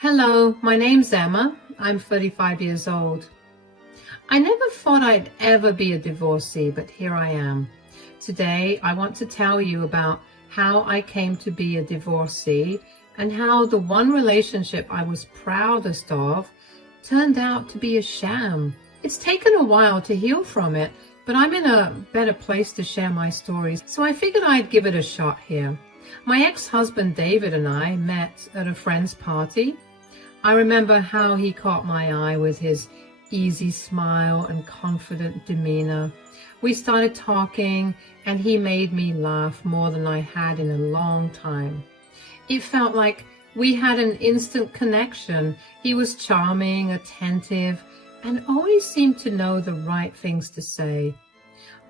Hello, my name's Emma. I'm 35 years old. I never thought I'd ever be a divorcee, but here I am. Today, I want to tell you about how I came to be a divorcee and how the one relationship I was proudest of turned out to be a sham. It's taken a while to heal from it, but I'm in a better place to share my stories, so I figured I'd give it a shot here. My ex-husband David and I met at a friend's party. I remember how he caught my eye with his easy smile and confident demeanor. We started talking and he made me laugh more than I had in a long time. It felt like we had an instant connection. He was charming, attentive, and always seemed to know the right things to say.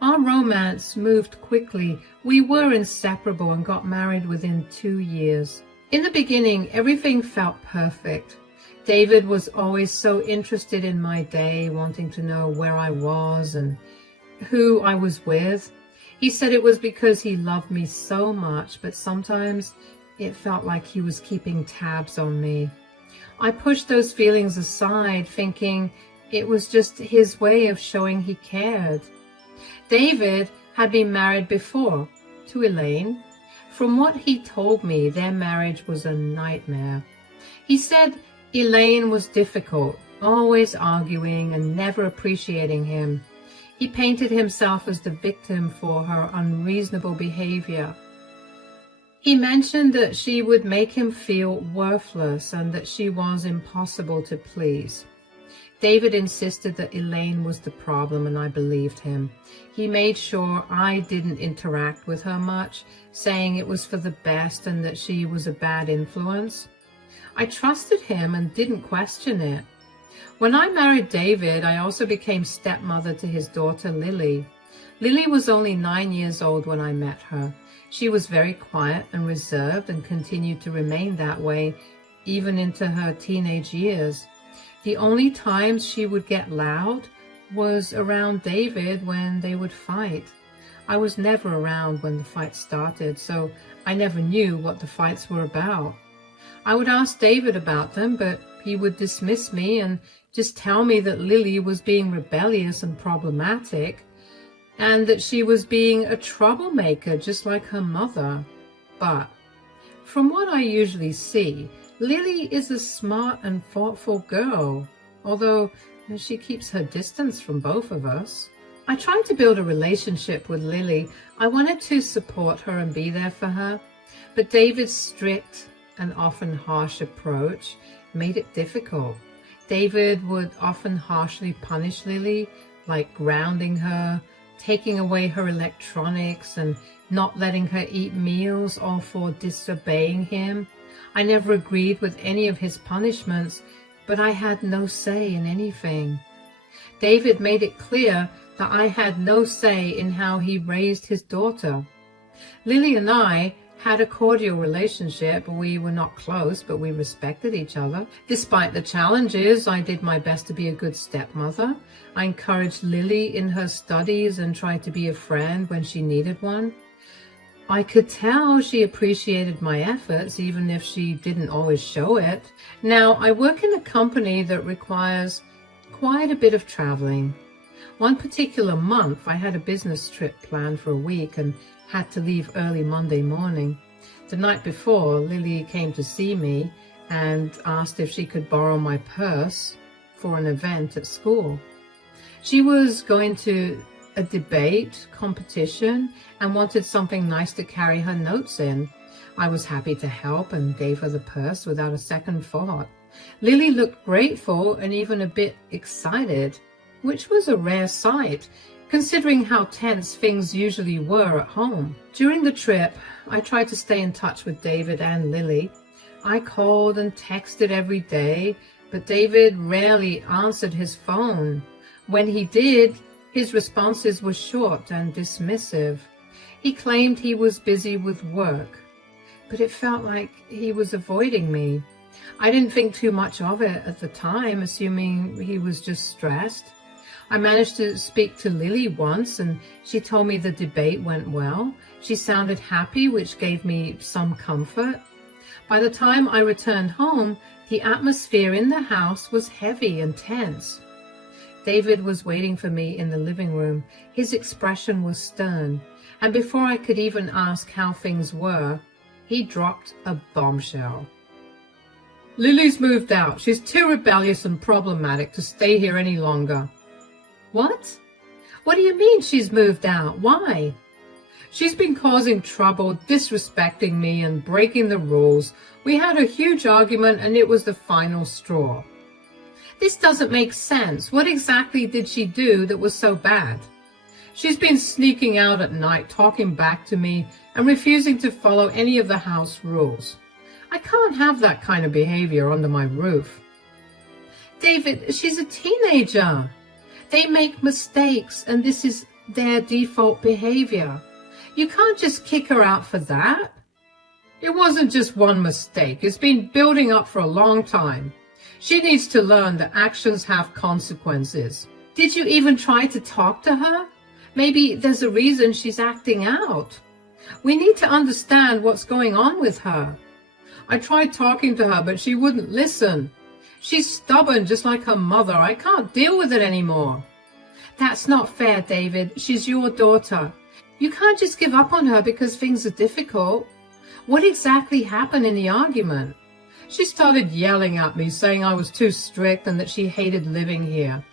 Our romance moved quickly. We were inseparable and got married within 2 years. In the beginning, everything felt perfect. David was always so interested in my day, wanting to know where I was and who I was with. He said it was because he loved me so much, but sometimes it felt like he was keeping tabs on me. I pushed those feelings aside, thinking it was just his way of showing he cared. David had been married before, to Elaine. From what he told me, their marriage was a nightmare. He said Elaine was difficult, always arguing and never appreciating him. He painted himself as the victim for her unreasonable behavior. He mentioned that she would make him feel worthless and that she was impossible to please. David insisted that Elaine was the problem, and I believed him. He made sure I didn't interact with her much, saying it was for the best and that she was a bad influence. I trusted him and didn't question it. When I married David, I also became stepmother to his daughter, Lily. Lily was only 9 years old when I met her. She was very quiet and reserved and continued to remain that way even into her teenage years. The only times she would get loud was around David when they would fight. I was never around when the fight started, so I never knew what the fights were about. I would ask David about them, but he would dismiss me and just tell me that Lily was being rebellious and problematic, and that she was being a troublemaker just like her mother. But from what I usually see, Lily is a smart and thoughtful girl, although she keeps her distance from both of us. I tried to build a relationship with Lily. I wanted to support her and be there for her, but David's strict and often harsh approach made it difficult. David would often harshly punish Lily, like grounding her, taking away her electronics, and not letting her eat meals, all for disobeying him. I never agreed with any of his punishments, but I had no say in anything. David made it clear that I had no say in how he raised his daughter. Lily and I had a cordial relationship. We were not close, but we respected each other. Despite the challenges, I did my best to be a good stepmother. I encouraged Lily in her studies and tried to be a friend when she needed one. I could tell she appreciated my efforts, even if she didn't always show it. Now, I work in a company that requires quite a bit of traveling. One particular month, I had a business trip planned for a week and had to leave early Monday morning. The night before, Lily came to see me and asked if she could borrow my purse for an event at school. She was going to a debate competition and wanted something nice to carry her notes in. I was happy to help and gave her the purse without a second thought. Lily looked grateful and even a bit excited, which was a rare sight, considering how tense things usually were at home. During the trip, I tried to stay in touch with David and Lily. I called and texted every day, but David rarely answered his phone. When he did, his responses were short and dismissive. He claimed he was busy with work, but it felt like he was avoiding me. I didn't think too much of it at the time, assuming he was just stressed. I managed to speak to Lily once, and she told me the debate went well. She sounded happy, which gave me some comfort. By the time I returned home, The atmosphere in the house was heavy and tense. David was waiting for me in the living room. His expression was stern, and before I could even ask how things were, he dropped a bombshell. Lily's moved out. She's too rebellious and problematic to stay here any longer. What? What do you mean she's moved out? Why? She's been causing trouble, disrespecting me and breaking the rules. We had a huge argument and it was the final straw. This doesn't make sense. What exactly did she do that was so bad? She's been sneaking out at night, talking back to me, and refusing to follow any of the house rules. I can't have that kind of behavior under my roof. David, she's a teenager. They make mistakes, and this is their default behavior. You can't just kick her out for that. It wasn't just one mistake. It's been building up for a long time. She needs to learn that actions have consequences. Did you even try to talk to her? Maybe there's a reason she's acting out. We need to understand what's going on with her. I tried talking to her, but she wouldn't listen. She's stubborn, just like her mother. I can't deal with it anymore. That's not fair, David. She's your daughter. You can't just give up on her because things are difficult. What exactly happened in the argument? She started yelling at me, saying I was too strict and that she hated living here.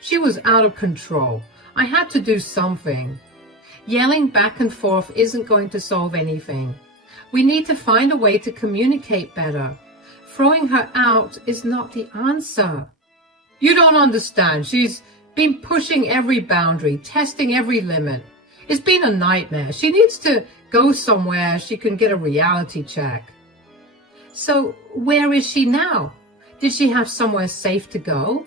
She was out of control. I had to do something. Yelling back and forth isn't going to solve anything. We need to find a way to communicate better. Throwing her out is not the answer. You don't understand. She's been pushing every boundary, testing every limit. It's been a nightmare. She needs to go somewhere she can get a reality check. So where is she now? Did she have somewhere safe to go?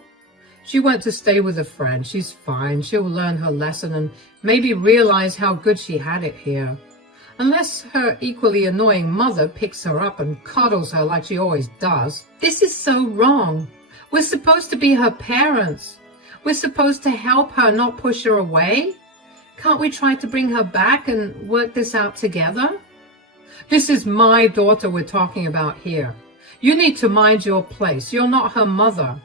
She went to stay with a friend. She's fine. She'll learn her lesson and maybe realize how good she had it here. Unless her equally annoying mother picks her up and coddles her like she always does. This is so wrong. We're supposed to be her parents. We're supposed to help her, not push her away. Can't we try to bring her back and work this out together? This is my daughter we're talking about here. You need to mind your place. You're not her mother.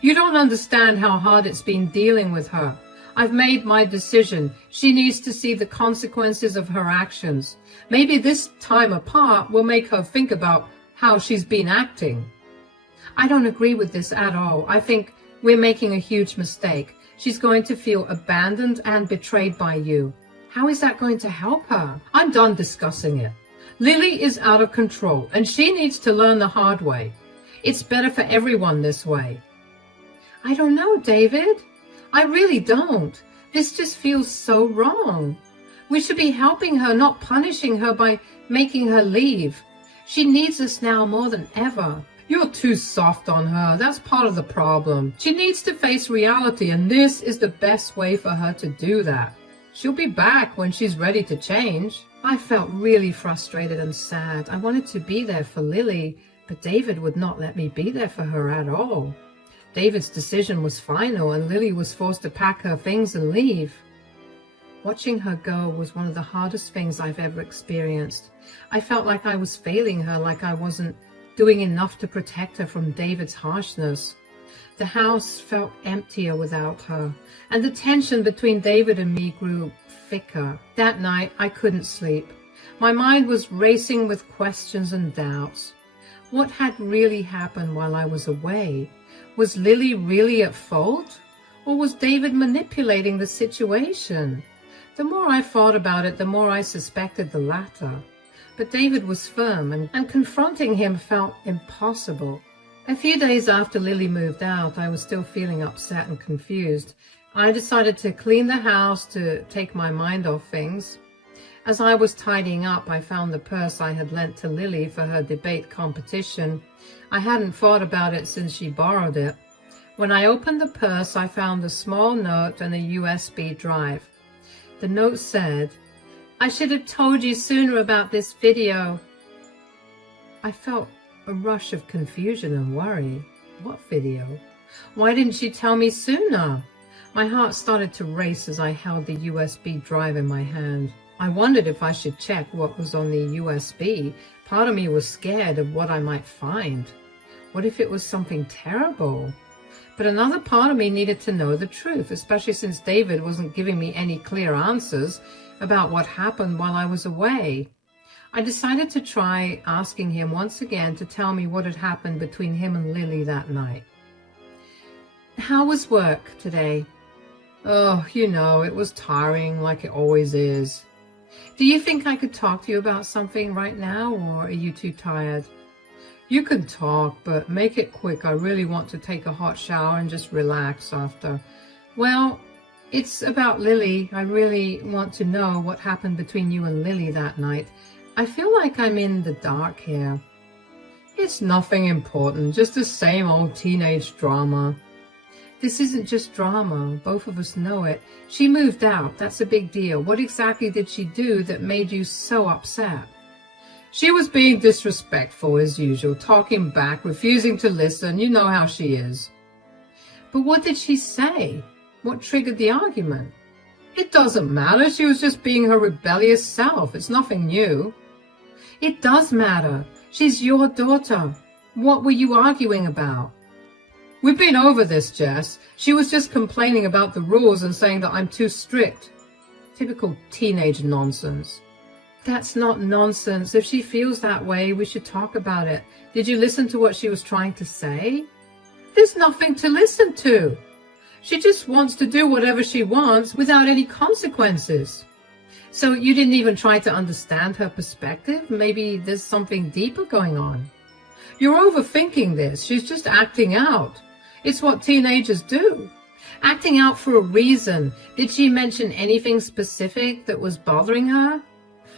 You don't understand how hard it's been dealing with her. I've made my decision. She needs to see the consequences of her actions. Maybe this time apart will make her think about how she's been acting. I don't agree with this at all. I think we're making a huge mistake. She's going to feel abandoned and betrayed by you. How is that going to help her? I'm done discussing it. Lily is out of control, and she needs to learn the hard way. It's better for everyone this way. I don't know, David. I really don't. This just feels so wrong. We should be helping her, not punishing her by making her leave. She needs us now more than ever. You're too soft on her. That's part of the problem. She needs to face reality, and this is the best way for her to do that. She'll be back when she's ready to change. I felt really frustrated and sad. I wanted to be there for Lily, but David would not let me be there for her at all. David's decision was final, and Lily was forced to pack her things and leave. Watching her go was one of the hardest things I've ever experienced. I felt like I was failing her, like I wasn't doing enough to protect her from David's harshness. The house felt emptier without her, and the tension between David and me grew thicker. That night, I couldn't sleep. My mind was racing with questions and doubts. What had really happened while I was away? Was Lily really at fault? Or was David manipulating the situation? The more I thought about it, the more I suspected the latter. But David was firm, and confronting him felt impossible. A few days after Lily moved out, I was still feeling upset and confused. I decided to clean the house to take my mind off things. As I was tidying up, I found the purse I had lent to Lily for her debate competition. I hadn't thought about it since she borrowed it. When I opened the purse, I found a small note and a USB drive. The note said, "I should have told you sooner about this video." I felt a rush of confusion and worry. What video? Why didn't she tell me sooner? My heart started to race as I held the USB drive in my hand. I wondered if I should check what was on the USB. Part of me was scared of what I might find. What if it was something terrible? But another part of me needed to know the truth, especially since David wasn't giving me any clear answers about what happened while I was away. I decided to try asking him once again to tell me what had happened between him and Lily that night. How was work today? Oh, it was tiring like it always is. Do you think I could talk to you about something right now, or are you too tired? You can talk, but make it quick. I really want to take a hot shower and just relax after. Well, it's about Lily. I really want to know what happened between you and Lily that night. I feel like I'm in the dark here. It's nothing important, just the same old teenage drama. This isn't just drama. Both of us know it. She moved out. That's a big deal. What exactly did she do that made you so upset? She was being disrespectful as usual, talking back, refusing to listen. You know how she is. But what did she say? What triggered the argument? It doesn't matter. She was just being her rebellious self. It's nothing new. It does matter. She's your daughter. What were you arguing about? We've been over this, Jess. She was just complaining about the rules and saying that I'm too strict. Typical teenage nonsense. That's not nonsense. If she feels that way, we should talk about it. Did you listen to what she was trying to say? There's nothing to listen to. She just wants to do whatever she wants without any consequences. So you didn't even try to understand her perspective? Maybe there's something deeper going on. You're overthinking this. She's just acting out. It's what teenagers do. Acting out for a reason. Did she mention anything specific that was bothering her?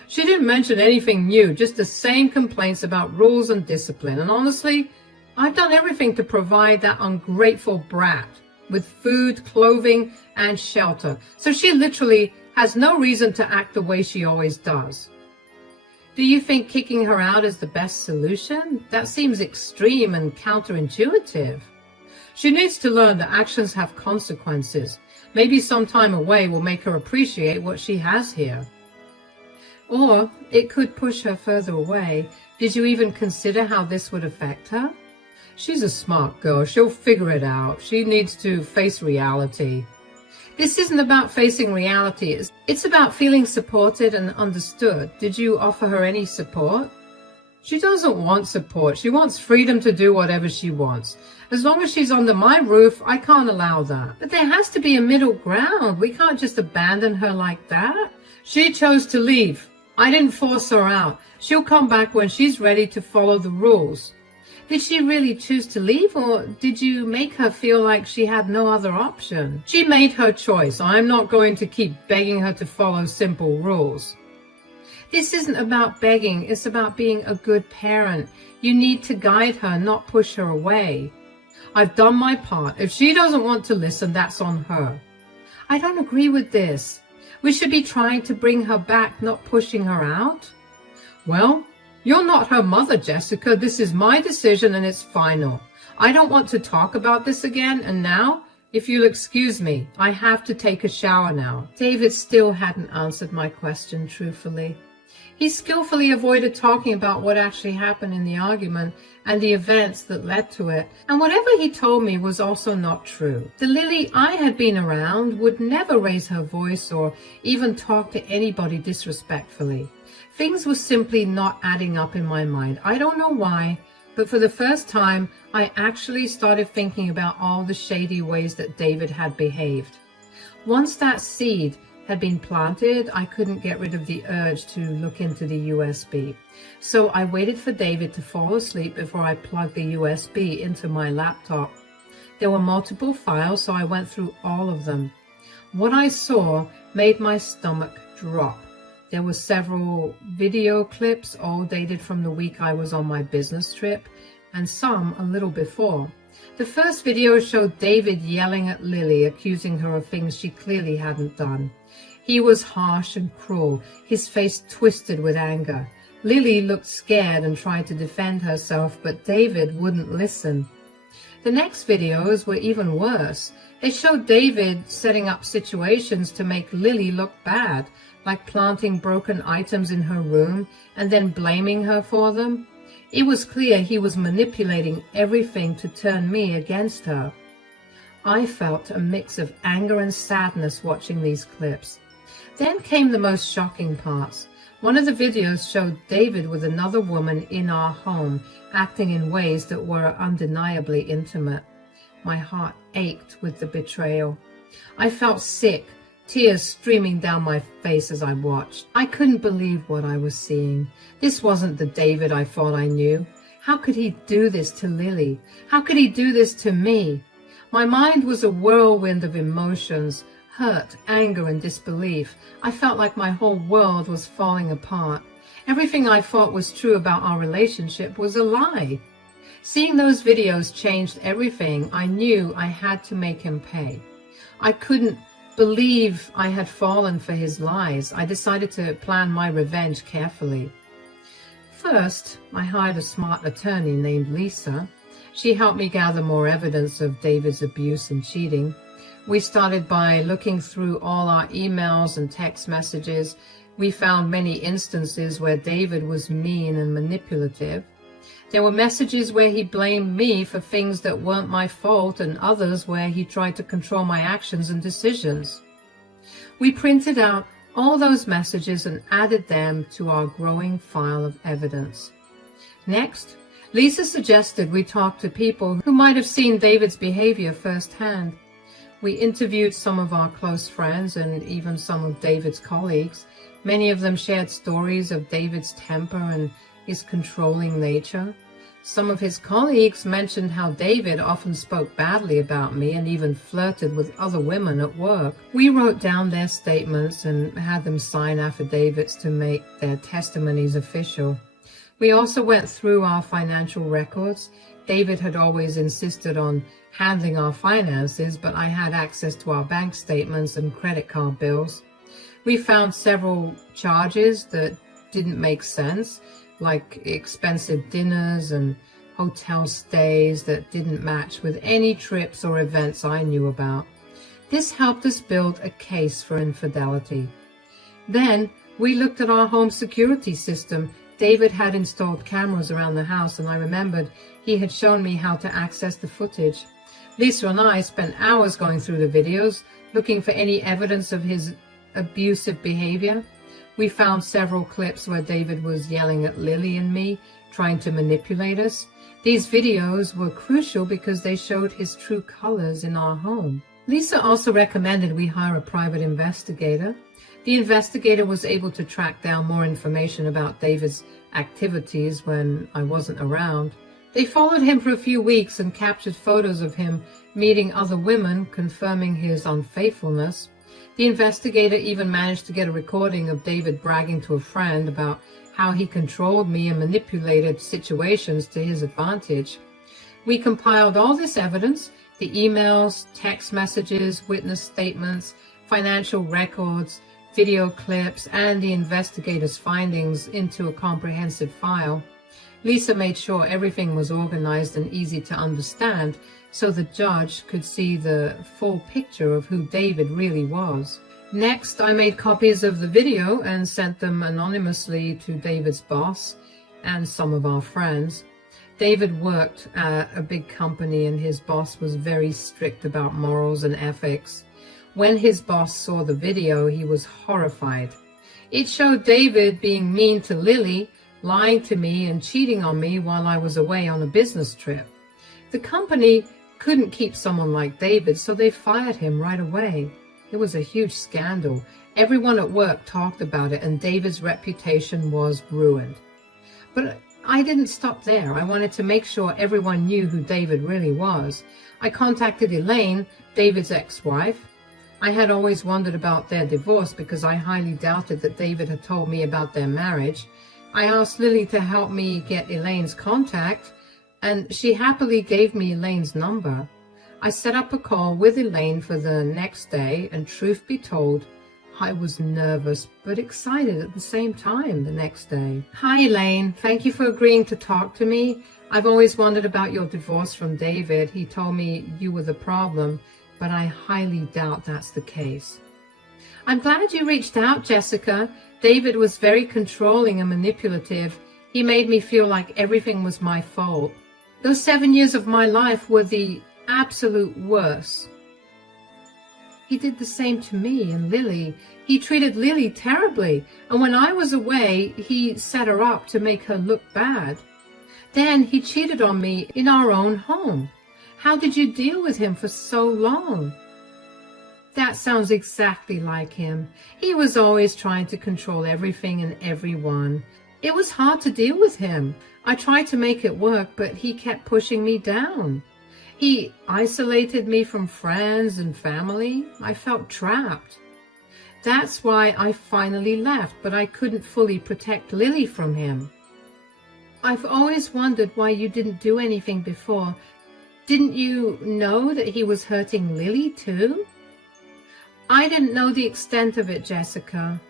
She didn't mention anything new, just the same complaints about rules and discipline. And honestly, I've done everything to provide that ungrateful brat with food, clothing, and shelter. So she literally has no reason to act the way she always does. Do you think kicking her out is the best solution? That seems extreme and counterintuitive. She needs to learn that actions have consequences. Maybe some time away will make her appreciate what she has here. Or it could push her further away. Did you even consider how this would affect her? She's a smart girl. She'll figure it out. She needs to face reality. This isn't about facing reality. It's about feeling supported and understood. Did you offer her any support? She doesn't want support. She wants freedom to do whatever she wants. As long as she's under my roof, I can't allow that. But there has to be a middle ground. We can't just abandon her like that. She chose to leave. I didn't force her out. She'll come back when she's ready to follow the rules. Did she really choose to leave, or did you make her feel like she had no other option? She made her choice. I'm not going to keep begging her to follow simple rules. This isn't about begging. It's about being a good parent. You need to guide her, not push her away. I've done my part. If she doesn't want to listen, that's on her. I don't agree with this. We should be trying to bring her back, not pushing her out. Well, you're not her mother, Jessica. This is my decision and it's final. I don't want to talk about this again, and now, if you'll excuse me, I have to take a shower now. David still hadn't answered my question truthfully. He skillfully avoided talking about what actually happened in the argument and the events that led to it, and whatever he told me was also not true. The Lily I had been around would never raise her voice or even talk to anybody disrespectfully. Things were simply not adding up in my mind. I don't know why, but for the first time, I actually started thinking about all the shady ways that David had behaved. Once that seed had been planted, I couldn't get rid of the urge to look into the USB. So I waited for David to fall asleep before I plugged the USB into my laptop. There were multiple files, so I went through all of them. What I saw made my stomach drop. There were several video clips, all dated from the week I was on my business trip, and some a little before. The first video showed David yelling at Lily, accusing her of things she clearly hadn't done. He was harsh and cruel, his face twisted with anger. Lily looked scared and tried to defend herself, but David wouldn't listen. The next videos were even worse. They showed David setting up situations to make Lily look bad, like planting broken items in her room and then blaming her for them. It was clear he was manipulating everything to turn me against her. I felt a mix of anger and sadness watching these clips. Then came the most shocking parts. One of the videos showed David with another woman in our home, acting in ways that were undeniably intimate. My heart ached with the betrayal. I felt sick, tears streaming down my face as I watched. I couldn't believe what I was seeing. This wasn't the David I thought I knew. How could he do this to Lily? How could he do this to me? My mind was a whirlwind of emotions, hurt, anger, and disbelief. I felt like my whole world was falling apart. Everything I thought was true about our relationship was a lie. Seeing those videos changed everything. I knew I had to make him pay. I couldn't believe I had fallen for his lies. I decided to plan my revenge carefully. First, I hired a smart attorney named Lisa. She helped me gather more evidence of David's abuse and cheating. We started by looking through all our emails and text messages. We found many instances where David was mean and manipulative. There were messages where he blamed me for things that weren't my fault, and others where he tried to control my actions and decisions. We printed out all those messages and added them to our growing file of evidence. Next, Lisa suggested we talk to people who might have seen David's behavior firsthand. We interviewed some of our close friends and even some of David's colleagues. Many of them shared stories of David's temper and his controlling nature. Some of his colleagues mentioned how David often spoke badly about me and even flirted with other women at work. We wrote down their statements and had them sign affidavits to make their testimonies official. We also went through our financial records. David had always insisted on handling our finances, but I had access to our bank statements and credit card bills. We found several charges that didn't make sense, like expensive dinners and hotel stays that didn't match with any trips or events I knew about. This helped us build a case for infidelity. Then we looked at our home security system. David had installed cameras around the house, and I remembered he had shown me how to access the footage. Lisa and I spent hours going through the videos, looking for any evidence of his abusive behavior. We found several clips where David was yelling at Lily and me, trying to manipulate us. These videos were crucial because they showed his true colors in our home. Lisa also recommended we hire a private investigator. The investigator was able to track down more information about David's activities when I wasn't around. They followed him for a few weeks and captured photos of him meeting other women, confirming his unfaithfulness. The investigator even managed to get a recording of David bragging to a friend about how he controlled me and manipulated situations to his advantage. We compiled all this evidence, the emails, text messages, witness statements, financial records, video clips, and the investigator's findings into a comprehensive file. Lisa made sure everything was organized and easy to understand so the judge could see the full picture of who David really was. Next, I made copies of the video and sent them anonymously to David's boss and some of our friends. David worked at a big company, and his boss was very strict about morals and ethics. When his boss saw the video, he was horrified. It showed David being mean to Lily, lying to me, and cheating on me while I was away on a business trip. The company couldn't keep someone like David, so they fired him right away. It was a huge scandal. Everyone at work talked about it, and David's reputation was ruined. But I didn't stop there. I wanted to make sure everyone knew who David really was. I contacted Elaine, David's ex-wife. I had always wondered about their divorce because I highly doubted that David had told me about their marriage. I asked Lily to help me get Elaine's contact, and she happily gave me Elaine's number. I set up a call with Elaine for the next day, and truth be told, I was nervous but excited at the same time the next day. Hi Elaine, thank you for agreeing to talk to me. I've always wondered about your divorce from David. He told me you were the problem, but I highly doubt that's the case. I'm glad you reached out, Jessica. David was very controlling and manipulative. He made me feel like everything was my fault. Those 7 years of my life were the absolute worst. He did the same to me and Lily. He treated Lily terribly, and when I was away, he set her up to make her look bad. Then he cheated on me in our own home. How did you deal with him for so long? That sounds exactly like him. He was always trying to control everything and everyone. It was hard to deal with him. I tried to make it work, but he kept pushing me down. He isolated me from friends and family. I felt trapped. That's why I finally left, but I couldn't fully protect Lily from him. I've always wondered why you didn't do anything before. Didn't you know that he was hurting Lily too? I didn't know the extent of it, Jessica.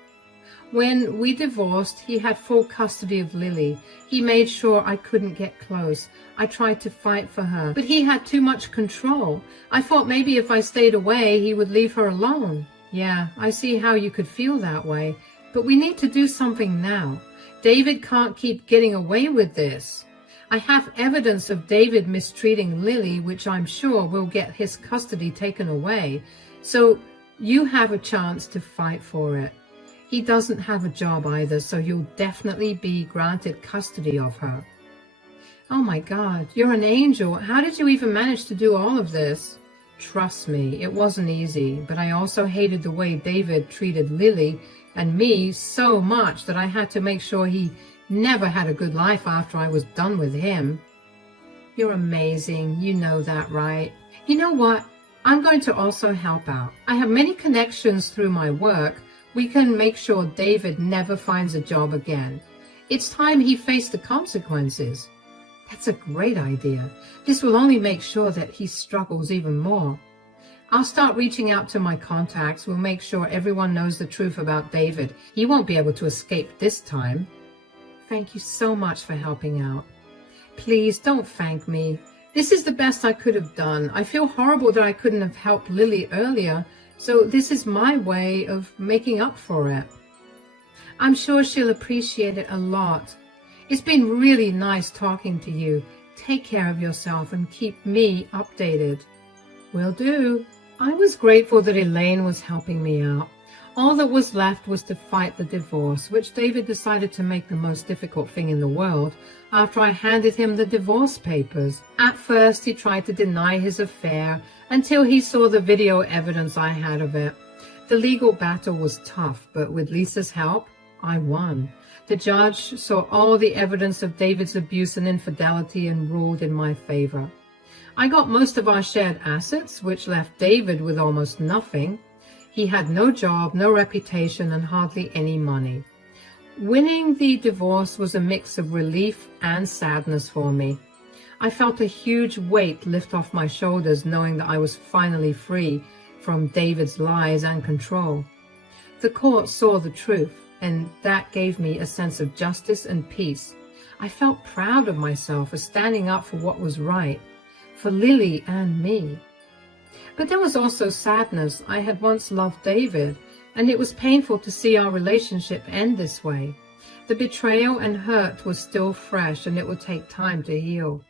When we divorced, he had full custody of Lily. He made sure I couldn't get close. I tried to fight for her, but he had too much control. I thought maybe if I stayed away, he would leave her alone. Yeah, I see how you could feel that way, but we need to do something now. David can't keep getting away with this. I have evidence of David mistreating Lily, which I'm sure will get his custody taken away. So you have a chance to fight for it. He doesn't have a job either, so you'll definitely be granted custody of her. Oh my God, you're an angel. How did you even manage to do all of this? Trust me, it wasn't easy, but I also hated the way David treated Lily and me so much that I had to make sure he never had a good life after I was done with him. You're amazing. You know that, right? You know what? I'm going to also help out. I have many connections through my work. We can make sure David never finds a job again. It's time he faced the consequences. That's a great idea. This will only make sure that he struggles even more. I'll start reaching out to my contacts. We'll make sure everyone knows the truth about David. He won't be able to escape this time. Thank you so much for helping out. Please don't thank me. This is the best I could have done. I feel horrible that I couldn't have helped Lily earlier, so this is my way of making up for it. I'm sure she'll appreciate it a lot. It's been really nice talking to you. Take care of yourself and keep me updated. Will do. I was grateful that Elaine was helping me out. All that was left was to fight the divorce, which David decided to make the most difficult thing in the world after I handed him the divorce papers. At first, he tried to deny his affair until he saw the video evidence I had of it. The legal battle was tough, but with Lisa's help, I won. The judge saw all the evidence of David's abuse and infidelity and ruled in my favor. I got most of our shared assets, which left David with almost nothing. He had no job, no reputation, and hardly any money. Winning the divorce was a mix of relief and sadness for me. I felt a huge weight lift off my shoulders knowing that I was finally free from David's lies and control. The court saw the truth, and that gave me a sense of justice and peace. I felt proud of myself for standing up for what was right, for Lily and me. But there was also sadness. I had once loved David, and it was painful to see our relationship end this way. The betrayal and hurt was still fresh, and it would take time to heal.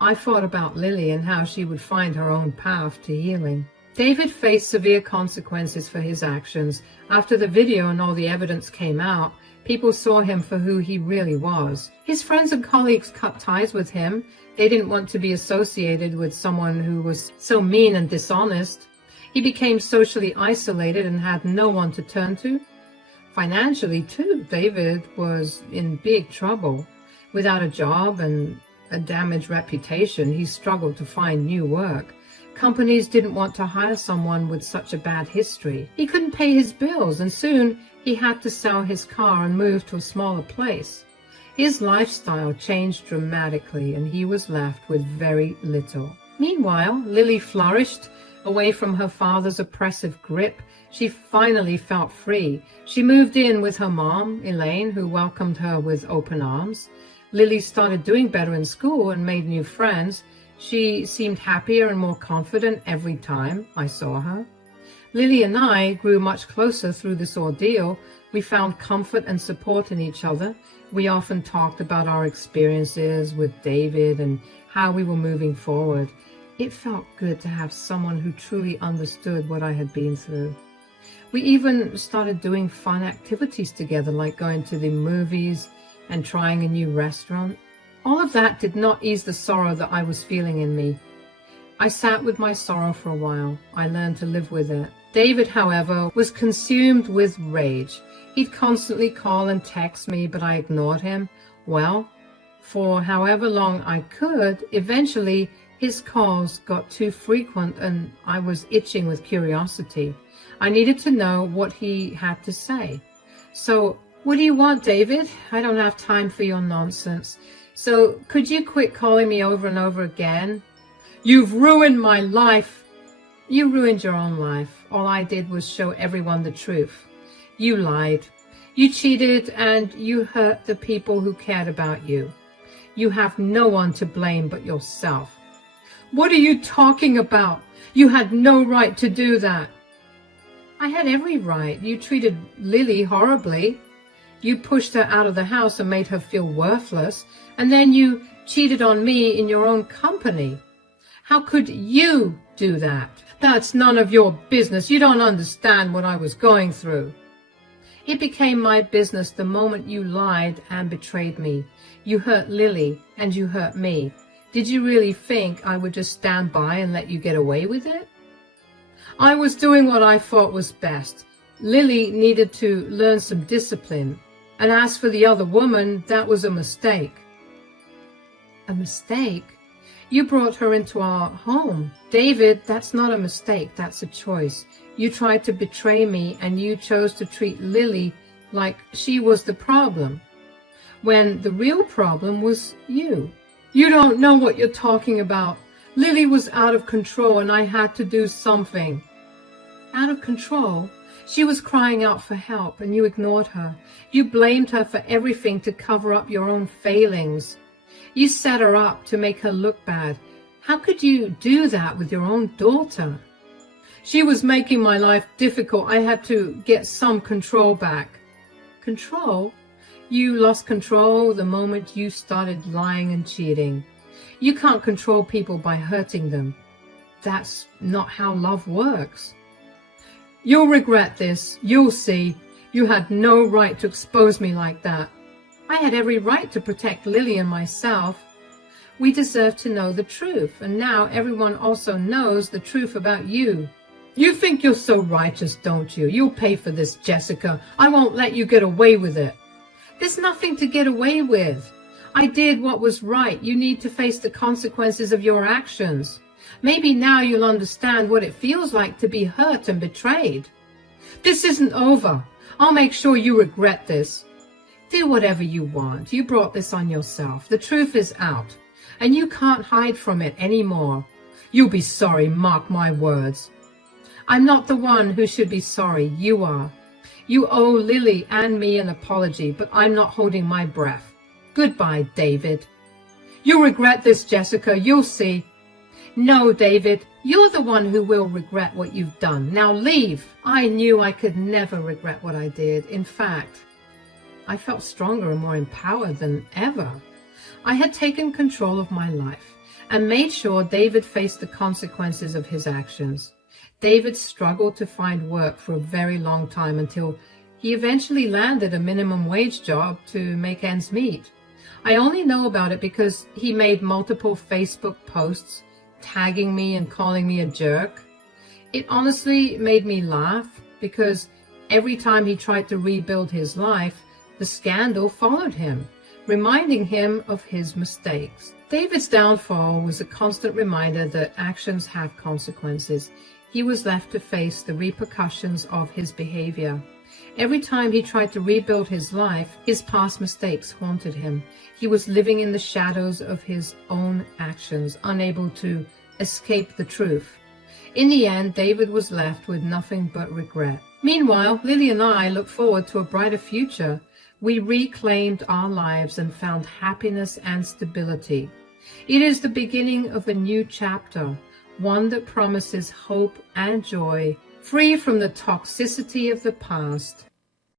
I thought about Lily and how she would find her own path to healing. David faced severe consequences for his actions. After the video and all the evidence came out, people saw him for who he really was. His friends and colleagues cut ties with him. They didn't want to be associated with someone who was so mean and dishonest. He became socially isolated and had no one to turn to. Financially, too, David was in big trouble. Without a job and a damaged reputation, he struggled to find new work. Companies didn't want to hire someone with such a bad history. He couldn't pay his bills, and soon he had to sell his car and move to a smaller place. His lifestyle changed dramatically, and he was left with very little. Meanwhile, Lily flourished away from her father's oppressive grip. She finally felt free. She moved in with her mom, Elaine, who welcomed her with open arms. Lily started doing better in school and made new friends. She seemed happier and more confident every time I saw her. Lily and I grew much closer through this ordeal. We found comfort and support in each other. We often talked about our experiences with David and how we were moving forward. It felt good to have someone who truly understood what I had been through. We even started doing fun activities together, like going to the movies and trying a new restaurant. All of that did not ease the sorrow that I was feeling in me. I sat with my sorrow for a while. I learned to live with it. David, however, was consumed with rage. He'd constantly call and text me, but I ignored him. Well, for however long I could, eventually his calls got too frequent and I was itching with curiosity. I needed to know what he had to say. So, what do you want, David? I don't have time for your nonsense. So, could you quit calling me over and over again? You've ruined my life. You ruined your own life. All I did was show everyone the truth. You lied. You cheated and you hurt the people who cared about you. You have no one to blame but yourself. What are you talking about? You had no right to do that. I had every right. You treated Lily horribly. You pushed her out of the house and made her feel worthless. And then you cheated on me in your own company. How could you do that? That's none of your business. You don't understand what I was going through. It became my business the moment you lied and betrayed me. You hurt Lily and you hurt me. Did you really think I would just stand by and let you get away with it? I was doing what I thought was best. Lily needed to learn some discipline. And as for the other woman, that was a mistake. A mistake? You brought her into our home. David, that's not a mistake, that's a choice. You tried to betray me and you chose to treat Lily like she was the problem, when the real problem was you. You don't know what you're talking about. Lily was out of control and I had to do something. Out of control? She was crying out for help and you ignored her. You blamed her for everything to cover up your own failings. You set her up to make her look bad. How could you do that with your own daughter? She was making my life difficult. I had to get some control back. Control? You lost control the moment you started lying and cheating. You can't control people by hurting them. That's not how love works. You'll regret this. You'll see. You had no right to expose me like that. I had every right to protect Lily and myself. We deserve to know the truth, and now everyone also knows the truth about you. You think you're so righteous, don't you? You'll pay for this, Jessica. I won't let you get away with it. There's nothing to get away with. I did what was right. You need to face the consequences of your actions. Maybe now you'll understand what it feels like to be hurt and betrayed. This isn't over. I'll make sure you regret this. Do whatever you want. You brought this on yourself. The truth is out, and you can't hide from it anymore. You'll be sorry, mark my words. I'm not the one who should be sorry. You are. You owe Lily and me an apology, but I'm not holding my breath. Goodbye, David. You'll regret this, Jessica. You'll see. No, David, you're the one who will regret what you've done. Now leave. I knew I could never regret what I did. In fact, I felt stronger and more empowered than ever. I had taken control of my life and made sure David faced the consequences of his actions. David struggled to find work for a very long time until he eventually landed a minimum wage job to make ends meet. I only know about it because he made multiple Facebook posts tagging me and calling me a jerk. It honestly made me laugh because every time he tried to rebuild his life, the scandal followed him, reminding him of his mistakes. David's downfall was a constant reminder that actions have consequences. He was left to face the repercussions of his behavior. Every time he tried to rebuild his life, his past mistakes haunted him. He was living in the shadows of his own actions, unable to escape the truth. In the end, David was left with nothing but regret. Meanwhile, Lily and I look forward to a brighter future. We reclaimed our lives and found happiness and stability. It is the beginning of a new chapter, one that promises hope and joy free from the toxicity of the past.